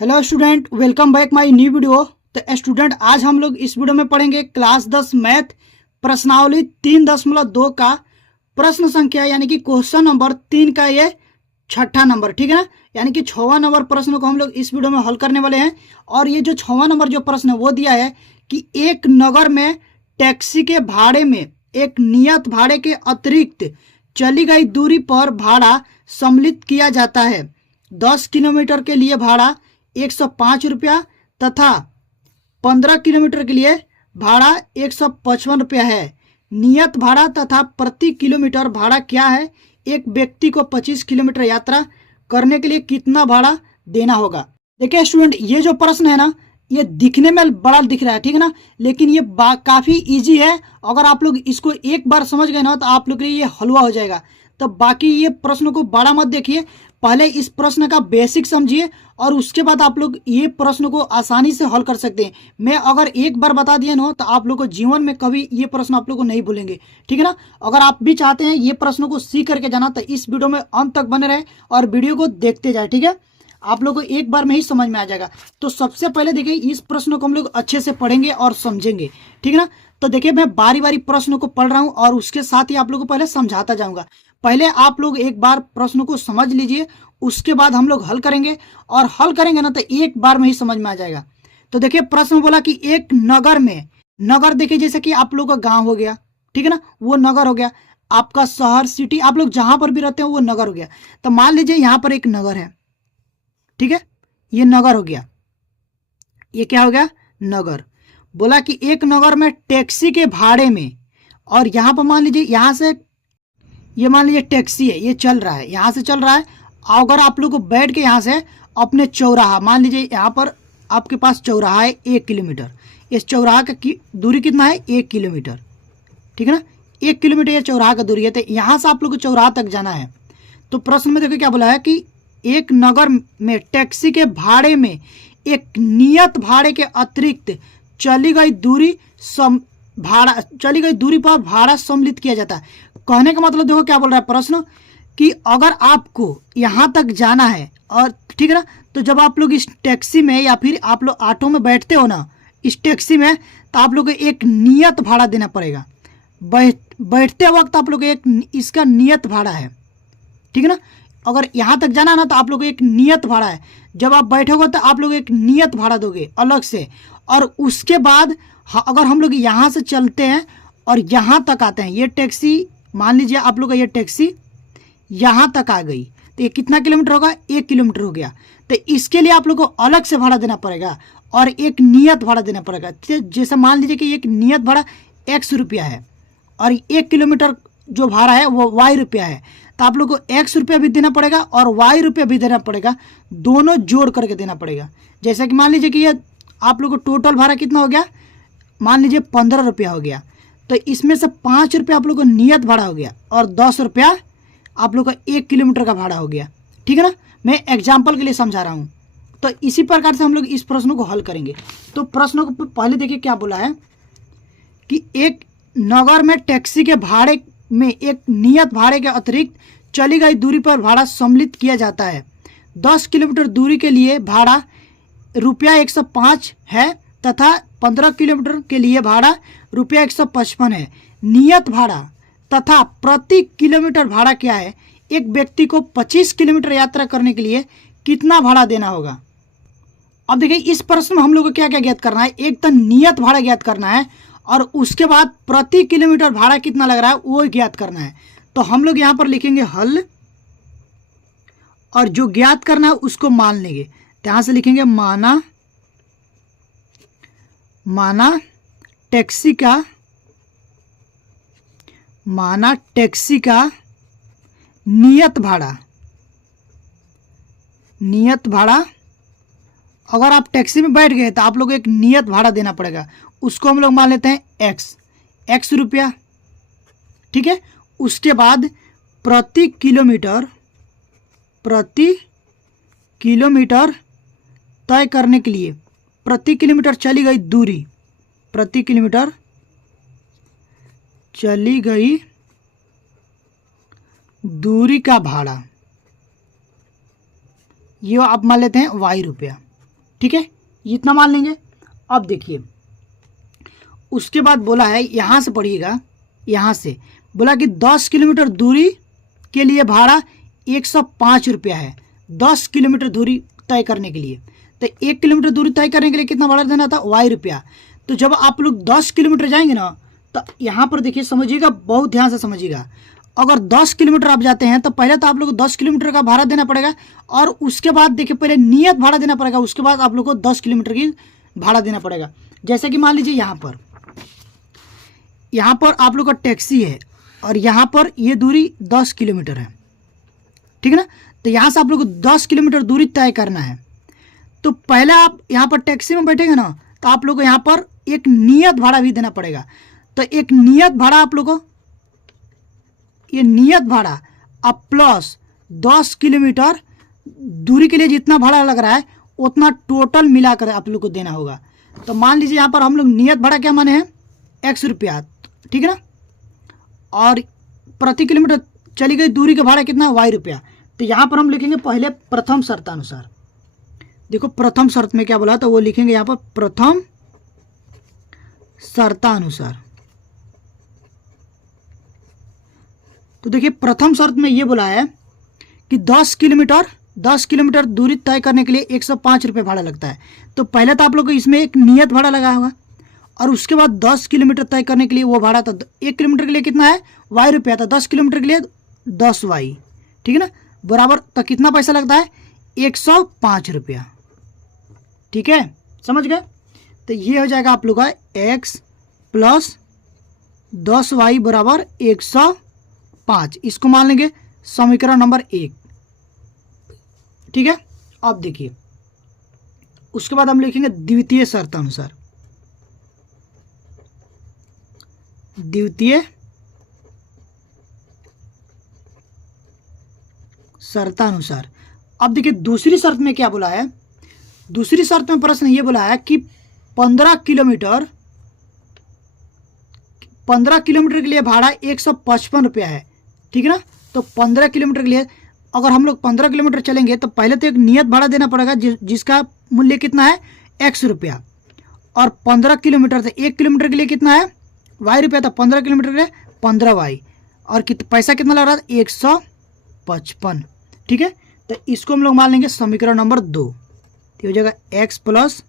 Hello student, welcome back my new video. तो student, आज हम लोग इस वीडियो में पढ़ेंगे क्लास 10 मैथ प्रश्नावली 3.2 का प्रश्न संख्या यानी कि क्वेश्चन नंबर 3 का ये छठा नंबर, ठीक है ना। यानी कि 6वां नंबर प्रश्न को हम लोग इस वीडियो में हल करने वाले हैं। और ये जो 6वां नंबर जो प्रश्न है वो दिया है कि एक नगर में टैक्सी के भाड़े में एक नियत भाड़े के अतिरिक्त चली गई दूरी पर भाड़ा सम्मिलित किया जाता है। 10 किलोमीटर के लिए भाड़ा 105 रुपया तथा 15 किलोमीटर के लिए भाड़ा 155 रुपया है। नियत भाड़ा तथा प्रति किलोमीटर भाड़ा क्या है? एक व्यक्ति को 25 किलोमीटर यात्रा करने के लिए कितना भाड़ा देना होगा? देखिए स्टूडेंट, ये जो प्रश्न है ना, ये दिखने में बड़ा दिख रहा है, ठीक है ना, लेकिन ये काफ़ी इजी है। अगर आप लोग इसको एक बार समझ गए ना तो आप लोग के लिए ये हलवा हो जाएगा। तो बाकी ये प्रश्न को बड़ा मत देखिए, पहले इस प्रश्न का बेसिक समझिए और उसके बाद आप लोग ये प्रश्न को आसानी से हल कर सकते हैं। मैं अगर एक बार बता दिया ना तो आप लोग को जीवन में कभी ये प्रश्न आप लोग को नहीं भूलेंगे, ठीक है ना। अगर आप भी चाहते हैं ये प्रश्न को सीख करके जाना तो इस वीडियो में अंत तक बने रहे और वीडियो को देखते जाए, ठीक है। आप लोग को एक बार में ही समझ में आ जाएगा। तो सबसे पहले देखिए, इस प्रश्न को हम लोग अच्छे से पढ़ेंगे और समझेंगे, ठीक है ना। तो देखिए, मैं बारी बारी प्रश्न को पढ़ रहा हूँ और उसके साथ ही आप लोग को पहले समझाता जाऊंगा। पहले आप लोग एक बार प्रश्न को समझ लीजिए, उसके बाद हम लोग हल करेंगे और हल करेंगे ना तो एक बार में ही समझ में आ जाएगा। तो देखिए, प्रश्न बोला कि एक नगर में, नगर देखिए जैसे कि आप लोग का गांव हो गया, ठीक है ना, वो नगर हो गया। आपका शहर, सिटी, आप लोग जहां पर भी रहते हो वो नगर हो गया। तो मान लीजिए यहाँ पर एक नगर है, ठीक है, ये नगर हो गया। ये क्या हो गया? नगर। बोला कि एक नगर में टैक्सी के भाड़े में, और यहाँ पर मान लीजिए यहाँ से, ये मान लीजिए टैक्सी है, ये चल रहा है, यहाँ से चल रहा है। अगर आप लोग को बैठ के यहाँ से अपने चौराहा, मान लीजिए यहाँ पर आपके पास चौराहा है 1 किलोमीटर, इस चौराहा का दूरी कितना है? 1 किलोमीटर, ठीक है ना। 1 किलोमीटर ये चौराहा का दूरी है। तो यहाँ से आप लोग को चौराहा तक जाना है। तो प्रश्न में देखो क्या बोला है कि एक नगर में टैक्सी के भाड़े में एक नियत भाड़े के अतिरिक्त चली गई दूरी पर भाड़ा सम्मिलित किया जाता है। कहने का मतलब देखो क्या बोल रहा है प्रश्न कि अगर आपको यहाँ तक जाना है और ठीक है ना, तो जब आप लोग इस टैक्सी में या फिर आप लोग ऑटो में बैठते हो ना, इस टैक्सी में, तो आप लोग को एक नियत भाड़ा देना पड़ेगा। बैठते वक्त आप लोग एक इसका नियत भाड़ा है, ठीक है ना। अगर यहाँ तक जाना ना तो आप लोग को एक नियत भाड़ा है। जब आप बैठोगे तो आप लोग एक नियत भाड़ा दोगे अलग से। और उसके बाद अगर हम लोग यहाँ से चलते हैं और यहाँ तक आते हैं, ये टैक्सी मान लीजिए आप लोग का ये टैक्सी यहाँ तक आ गई, तो ये कितना किलोमीटर होगा? 1 किलोमीटर हो गया। तो इसके लिए आप लोग को अलग से भाड़ा देना पड़ेगा और एक नियत भाड़ा देना पड़ेगा। जैसे मान लीजिए कि एक नियत भाड़ा X रुपया है और 1 किलोमीटर जो भाड़ा है वो Y रुपया है। तो आप लोग को X रुपया भी देना पड़ेगा और Y रुपया भी देना पड़ेगा, दोनों जोड़ करके देना पड़ेगा। जैसे कि मान लीजिए कि ये आप लोग को टोटल भाड़ा कितना हो गया? मान लीजिए 15 रुपया हो गया। तो इसमें से 5 रुपया आप लोग को नियत भाड़ा हो गया और 10 रुपया आप लोग का 1 किलोमीटर का भाड़ा हो गया, ठीक है ना। मैं एग्जाम्पल के लिए समझा रहा हूँ। तो इसी प्रकार से हम लोग इस प्रश्न को हल करेंगे। तो प्रश्न को पहले देखिए क्या बोला है कि एक नगर में टैक्सी के भाड़े में एक नियत भाड़े के अतिरिक्त चली गई दूरी पर भाड़ा सम्मिलित किया जाता है। 10 किलोमीटर दूरी के लिए भाड़ा रुपया 105 है तथा 15 किलोमीटर के लिए भाड़ा रुपया 155 है। नियत भाड़ा तथा प्रति किलोमीटर भाड़ा क्या है? एक व्यक्ति को 25 किलोमीटर यात्रा करने के लिए कितना भाड़ा देना होगा? अब देखिए, इस प्रश्न में हम लोग को क्या क्या ज्ञात करना है? एक तो नियत भाड़ा ज्ञात करना है और उसके बाद प्रति किलोमीटर भाड़ा कितना लग रहा है वो ज्ञात करना है। तो हम लोग यहाँ पर लिखेंगे हल और जो ज्ञात करना है उसको मान लेंगे। तो यहाँ से लिखेंगे माना टैक्सी का नियत भाड़ा। अगर आप टैक्सी में बैठ गए तो आप लोग को एक नियत भाड़ा देना पड़ेगा, उसको हम लोग मान लेते हैं x रुपया, ठीक है। उसके बाद प्रति किलोमीटर तय करने के लिए, प्रति किलोमीटर चली गई दूरी का भाड़ा, ये आप मान लेते हैं Y रुपया, ठीक है, इतना मान लेंगे। अब देखिए उसके बाद बोला है, यहाँ से पढ़िएगा, यहाँ से बोला कि 10 किलोमीटर दूरी के लिए भाड़ा 105 रुपया है। 10 किलोमीटर दूरी तय करने के लिए, तो 1 किलोमीटर दूरी तय करने के लिए कितना भाड़ा देना था, वाई रुपया। तो जब आप लोग 10 किलोमीटर जाएंगे ना, तो यहाँ पर देखिए समझिएगा, बहुत ध्यान से समझिएगा। अगर 10 किलोमीटर आप जाते हैं तो पहले तो आप लोग को 10 किलोमीटर का भाड़ा देना पड़ेगा, और उसके बाद देखिए पहले नियत भाड़ा देना पड़ेगा, उसके बाद आप लोग को 10 किलोमीटर की भाड़ा देना पड़ेगा। जैसे कि मान लीजिए यहाँ पर आप लोग का टैक्सी है और यहाँ पर ये दूरी 10 किलोमीटर है, ठीक है ना। तो यहाँ से आप लोग को 10 किलोमीटर दूरी तय करना है। तो पहले आप यहाँ पर टैक्सी में बैठेंगे ना, तो आप लोग को यहाँ पर एक नियत भाड़ा भी देना पड़ेगा। तो एक नियत भाड़ा आप लोग को, ये नियत भाड़ा अब प्लस 10 किलोमीटर दूरी के लिए जितना भाड़ा लग रहा है उतना टोटल मिलाकर आप लोग को देना होगा। तो मान लीजिए यहाँ पर हम लोग नियत भाड़ा क्या माने हैं, x रुपया, ठीक है ना, और प्रति किलोमीटर चली गई दूरी का भाड़ा कितना, y रुपया। तो यहाँ पर हम लिखेंगे पहले प्रथम शर्तानुसार। देखो प्रथम शर्त में क्या बोला, तो वो लिखेंगे यहाँ पर प्रथम शर्तानुसार। तो देखिए प्रथम शर्त में ये बोला है कि 10 किलोमीटर दूरी तय करने के लिए 105 रुपये भाड़ा लगता है। तो पहले तो आप लोग को इसमें एक नियत भाड़ा लगा होगा, और उसके बाद 10 किलोमीटर तय करने के लिए वो भाड़ा, तो 1 किलोमीटर के लिए कितना है, वाई रुपया, था 10 किलोमीटर के लिए 10 वाई, ठीक है ना, बराबर। तो कितना पैसा लगता है, 105 रुपया, ठीक है, समझ गए। तो ये हो जाएगा आप लोग का x प्लस 10 वाई बराबर 105। इसको मान लेंगे समीकरण नंबर 1, ठीक है। अब देखिए उसके बाद हम लिखेंगे द्वितीय शर्तानुसार। द्वितीय शर्तानुसार। अब देखिए दूसरी शर्त में क्या बोला है, दूसरी शर्त में प्रश्न ये बोला है कि 15 किलोमीटर के लिए भाड़ा 155 रुपया है, ठीक है ना। तो 15 किलोमीटर के लिए अगर हम लोग 15 किलोमीटर चलेंगे तो पहले तो एक नियत भाड़ा देना पड़ेगा जिसका मूल्य कितना है, x रुपया, और 15 किलोमीटर से 1 किलोमीटर के लिए कितना है, y रुपया, था 15 किलोमीटर के लिए 15 वाई, और पैसा कितना लग रहा था, 155, ठीक है। तो इसको हम लोग मान लेंगे समीकरण नंबर 2। तो हो जाएगा x प्लस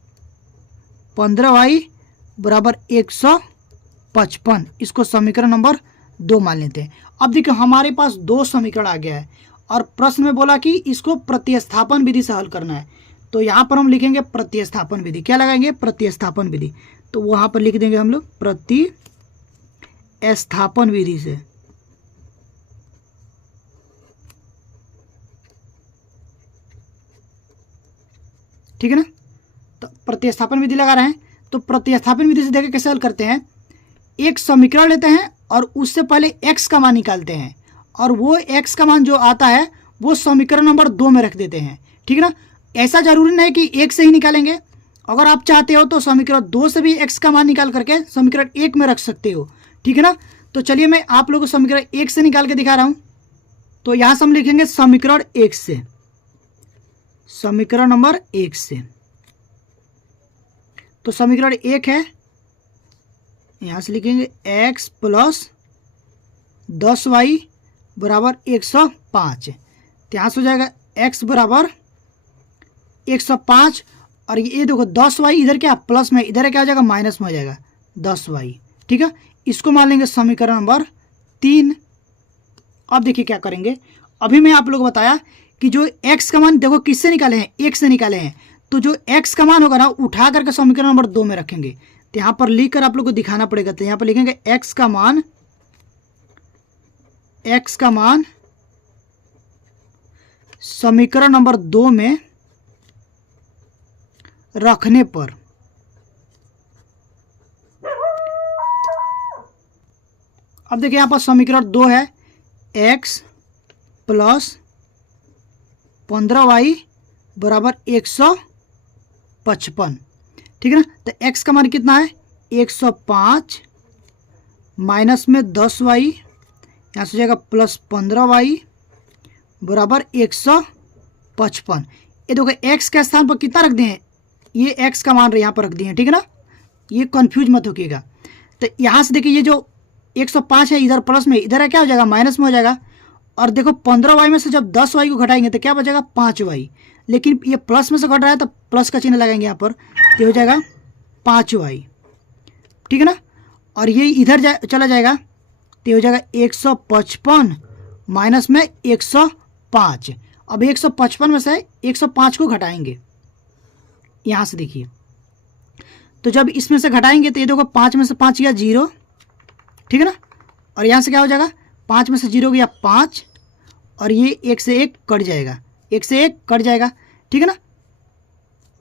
15 वाई बराबर 155। इसको समीकरण नंबर 2 मान लेते हैं। अब देखिए हमारे पास 2 समीकरण आ गया है, और प्रश्न में बोला कि इसको प्रतिस्थापन विधि से हल करना है। तो यहाँ पर हम लिखेंगे प्रतिस्थापन विधि। क्या लगाएंगे, प्रतिस्थापन विधि। तो वहाँ पर लिख देंगे हम लोग प्रतिस्थापन विधि से। ठीक है ना, तो प्रतिस्थापन विधि लगा रहे हैं। तो प्रतिस्थापन विधि से देखिए कैसे हल करते हैं। एक समीकरण लेते हैं और उससे पहले x का मान निकालते हैं, और वो x का मान जो आता है वो समीकरण नंबर 2 में रख देते हैं, ठीक है ना। ऐसा जरूरी नहीं कि 1 से ही निकालेंगे, अगर आप चाहते हो तो समीकरण 2 से भी x का मान निकाल करके समीकरण 1 में रख सकते हो, ठीक है ना। तो चलिए मैं आप लोगों को समीकरण 1 से निकाल के दिखा रहा हूँ। तो यहाँ से हम लिखेंगे समीकरण 1 से, समीकरण नंबर 1 से। तो समीकरण 1 है, यहाँ से लिखेंगे x प्लस 10y बराबर 105। तो यहाँ से हो जाएगा x बराबर 105, और ये देखो 10y इधर क्या प्लस में, इधर क्या हो जाएगा माइनस में हो जाएगा 10y, ठीक है। इसको मान लेंगे समीकरण नंबर 3। अब देखिए क्या करेंगे। अभी मैं आप लोगों को बताया कि जो x का मान देखो किससे निकाले हैं, 1 से निकाले हैं। तो जो x का मान होगा ना उठा करके समीकरण नंबर 2 में रखेंगे। तो यहाँ पर लिख कर आप लोग को दिखाना पड़ेगा। तो यहाँ पर लिखेंगे x का मान समीकरण नंबर 2 में रखने पर अब देखिए यहाँ पर समीकरण 2 है x प्लस 15y बराबर 155, ठीक है ना। तो x का मान कितना है 105 माइनस में 10y, यहाँ से हो जाएगा प्लस 15y बराबर 155। ये देखो x के स्थान पर कितना रख दें, ये x का मान यहाँ पर रख दिए, ठीक है ना, ये कंफ्यूज मत होइएगा। तो यहाँ से देखिए ये जो 105 है इधर प्लस में, इधर है क्या हो जाएगा माइनस में हो जाएगा। और देखो 15y में से जब 10y को घटाएंगे तो क्या बचेगा 5y, लेकिन ये प्लस में से घट रहा है तो प्लस का चिन्ह लगाएंगे यहाँ पर, तो हो जाएगा 5y, ठीक है ना। और ये इधर चला जाएगा तो हो जाएगा 155 माइनस में 105। अब 155 में से 105 को घटाएंगे यहाँ से, देखिए तो जब इसमें से घटाएंगे तो ये देखो 5 में से 5 गया 0, ठीक है ना। और यहाँ से क्या हो जाएगा 5 में से 0 गया 5, और ये 1 से 1 कट जाएगा, 1 से 1 कट जाएगा, ठीक है ना।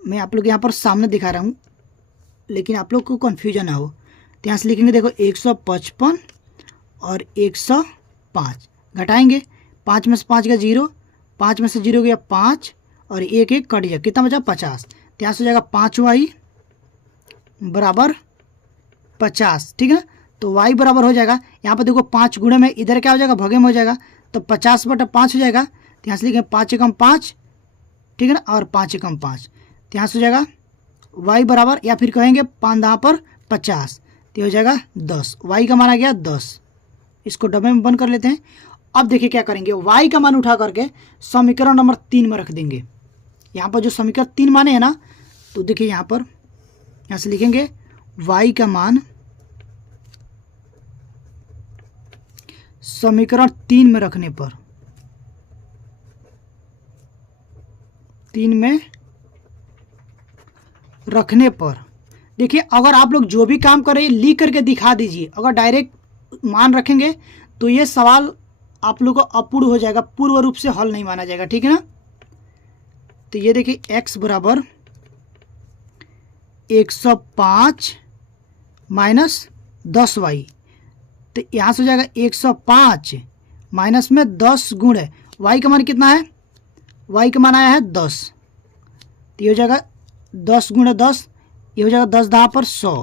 मैं आप लोग यहाँ पर सामने दिखा रहा हूँ लेकिन आप लोग को कन्फ्यूजन ना हो, तो यहाँ से लिखेंगे देखो 155 और 105 घटाएंगे, 5 में से 5 गया 0, 5 में से 0 गया 5, और 1 1 कट गया, कितना बचा 50। तो यहाँ से हो जाएगा 5y बराबर 50, ठीक है ना। तो y बराबर हो जाएगा, यहाँ पर देखो 5 गुणे में इधर क्या हो जाएगा भगे में हो जाएगा, तो 50/5 हो जाएगा। तो यहाँ से लिखेंगे 5 एकम 5, ठीक है ना, और 5 एकम 5, तो यहाँ से हो जाएगा y बराबर, या फिर कहेंगे 5 दहाँ पर 50, तो हो जाएगा 10। y का मान आ गया 10, इसको डब्बे में बंद कर लेते हैं। अब देखिए क्या करेंगे, y का मान उठा करके समीकरण नंबर 3 में रख देंगे। यहाँ पर जो समीकरण 3 माने हैं ना, तो देखिए यहाँ पर यहाँ से लिखेंगे y का मान समीकरण 3 में रखने पर, 3 में रखने पर देखिए, अगर आप लोग जो भी काम करें लिख करके दिखा दीजिए, अगर डायरेक्ट मान रखेंगे तो ये सवाल आप लोग को अपूर्ण हो जाएगा, पूर्ण रूप से हल नहीं माना जाएगा, ठीक है ना। तो ये देखिए x बराबर 105 माइनस 10y, तो यहाँ से हो जाएगा 105 माइनस में 10 गुण है, y का मान कितना है, y का मान आया है 10, तो ये हो जाएगा 10 गुणे 10, ये हो जाएगा 10 दहाँ पर 100,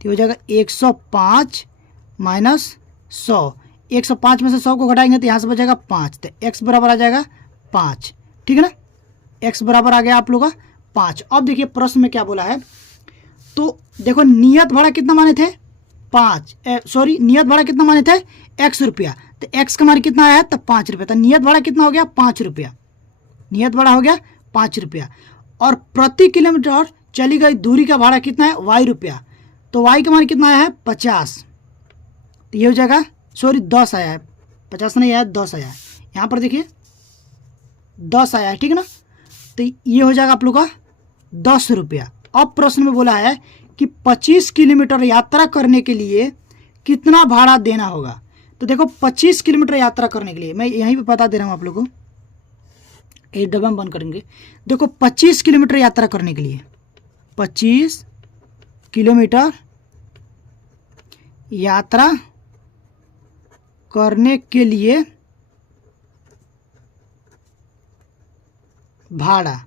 तो हो जाएगा 105 माइनस 100, 105 में से 100 को घटाएंगे तो यहाँ से बचेगा 5, तो x बराबर आ जाएगा 5, ठीक है ना। x बराबर आ गया आप लोग का 5। अब देखिए प्रश्न में क्या बोला है, तो देखो नियत भाड़ा कितना माने थे 5, नियत भाड़ा कितना माने थे x रुपया, तो x का मान कितना आया है तो 5 रुपया, तो नियत भाड़ा कितना हो गया 5 रुपया, नियत भाड़ा हो गया 5 रुपया। और प्रति किलोमीटर चली गई दूरी का भाड़ा कितना है y रुपया, तो y का मान कितना आया है 50, तो ये हो जाएगा 10 आया है, 50 नहीं आया 10 आया है, यहाँ पर देखिए 10 आया है, ठीक है ना। तो ये हो जाएगा आप लोग का 10 रुपया। अब प्रश्न में बोला है कि 25 किलोमीटर यात्रा करने के लिए कितना भाड़ा देना होगा। तो देखो 25 किलोमीटर यात्रा करने के लिए मैं यहीं पे बता दे रहा हूँ आप लोगों को, एक डब्बा में बंद करेंगे। देखो 25 किलोमीटर यात्रा करने के लिए, 25 किलोमीटर यात्रा करने के लिए भाड़ा।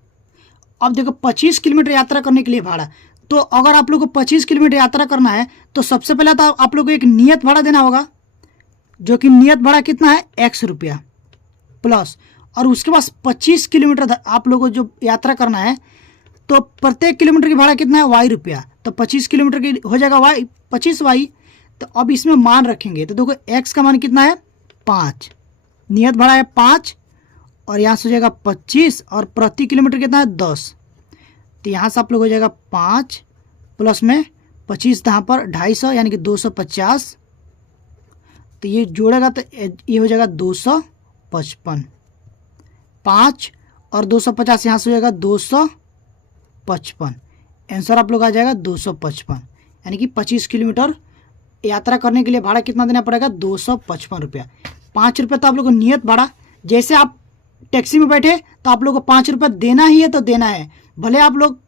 अब देखो 25 किलोमीटर यात्रा करने के लिए भाड़ा, तो अगर आप लोग को 25 किलोमीटर यात्रा करना है तो सबसे पहले तो आप लोग को एक नियत भाड़ा देना होगा, जो कि नियत भाड़ा कितना है x रुपया प्लस, और उसके बाद 25 किलोमीटर आप लोगों को जो यात्रा करना है तो प्रत्येक किलोमीटर की भाड़ा कितना है y रुपया, तो 25 किलोमीटर की हो जाएगा y 25y। तो अब इसमें मान रखेंगे तो देखो x का मान कितना है 5, नियत भाड़ा है 5, और यहाँ से हो जाएगा 25, और प्रति किलोमीटर कितना है 10, तो यहाँ से आप लोग हो जाएगा 5 प्लस में 25 दहाँ पर 250 यानी कि 250, तो ये जोड़ेगा तो ये हो जाएगा 255, 5 और 250 यहाँ से हो जाएगा 255, आंसर आप लोग आ जाएगा 255, यानी कि 25 किलोमीटर यात्रा करने के लिए भाड़ा कितना देना पड़ेगा 255 रुपया। 5 रुपये तो आप लोग को नियत भाड़ा, जैसे आप टैक्सी में बैठे तो आप लोग को 5 रुपये देना ही है तो देना है, भले आप लोग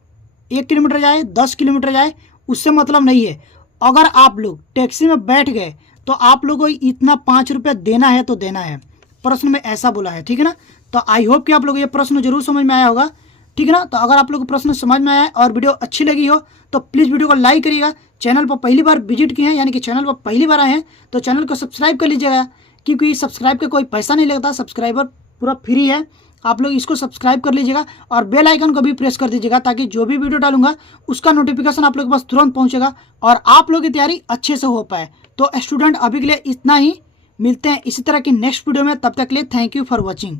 1 किलोमीटर जाए 10 किलोमीटर जाए उससे मतलब नहीं है। अगर आप लोग टैक्सी में बैठ गए तो आप लोग को इतना 5 रुपये देना है तो देना है, प्रश्न में ऐसा बोला है, ठीक है ना। तो आई होप कि आप लोग ये प्रश्न जरूर समझ में आया होगा, ठीक है ना। तो अगर आप लोग को प्रश्न समझ में आया है और वीडियो अच्छी लगी हो तो प्लीज़ वीडियो को लाइक करिएगा। चैनल पर पहली बार विजिट किए हैं यानी कि चैनल पर पहली बार आए हैं तो चैनल को सब्सक्राइब कर लीजिएगा, क्योंकि सब्सक्राइब का कोई पैसा नहीं लगता, सब्सक्राइबर पूरा फ्री है। आप लोग इसको सब्सक्राइब कर लीजिएगा और बेल आइकन को भी प्रेस कर दीजिएगा, ताकि जो भी वीडियो डालूंगा उसका नोटिफिकेशन आप लोग के पास तुरंत पहुंचेगा और आप लोग की तैयारी अच्छे से हो पाए। तो स्टूडेंट अभी के लिए इतना ही, मिलते हैं इसी तरह की नेक्स्ट वीडियो में, तब तक के लिए थैंक यू फॉर वॉचिंग।